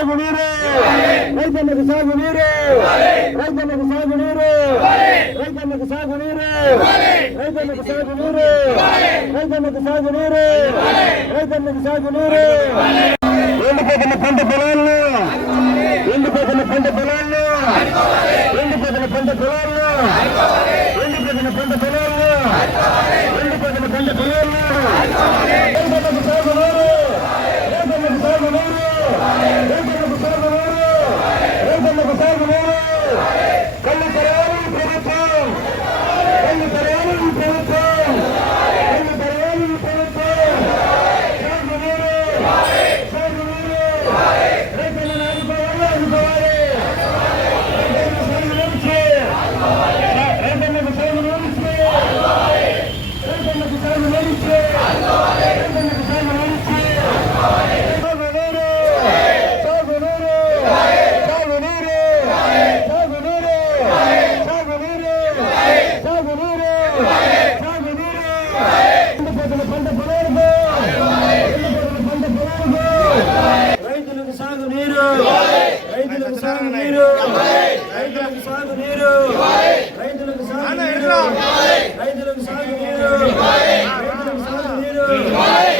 సాగునీరు, రైతన్నకు సాగునీరు, రైతన్నకు సాగునీరు, రైతన్నకు సాగునీరు, రైతన్నకు సాగునీరు, రైతన్నకు సాగునీరు, రైతన్నకు సాగునీరు. ఎండిపోతున్న పంట పొలాల్లో, ఎండిపోతున్న పంట పొలాల్లో, ఎండిపోతున్న పంట పొలాల్లో, ఎండిపోతున్న పంట పొలాల్లో, ఎండిపోతున్న పంట పొలాల్లో రైతన్నకు సాగునీరు, రైతన్నకు సాగునీరు, రైతన్నకు సాగునీరు, రైతన్నకు సాగునీరు. కళ్ళు తెరవాలి ప్రభుత్వం, కళ్ళు తెరవాలి ప్రభుత్వం, కళ్ళు తెరవాలి ప్రభుత్వం. సాగునీరు, సాగునీరు, రైతన్నను ఆదుకోవాలి, ఆదుకోవాలి. రైతన్నకు సాగు నుంచి, రైతన్నకు సాగు నుంచి, రైతన్నకు సాగు నుంచి, రైతన్నకు సాగు నుంచి. సాగునీరు, సాగునీరు, సాగునీరు, సాగునీరు, సాగునీరు, సాగునీరు, సాగునీరు. ఎండిపోతున్న పంట పొలాలకు, ఎండిపోతున్న పంట పొలాలకు రైతులకు సాగునీరు, రైతులకు సాగునీరు, రైతులకు సాగునీరు, రైతులకు సాగునీరు, రైతులకు సాగునీరు, రైతులకు సాగునీరు.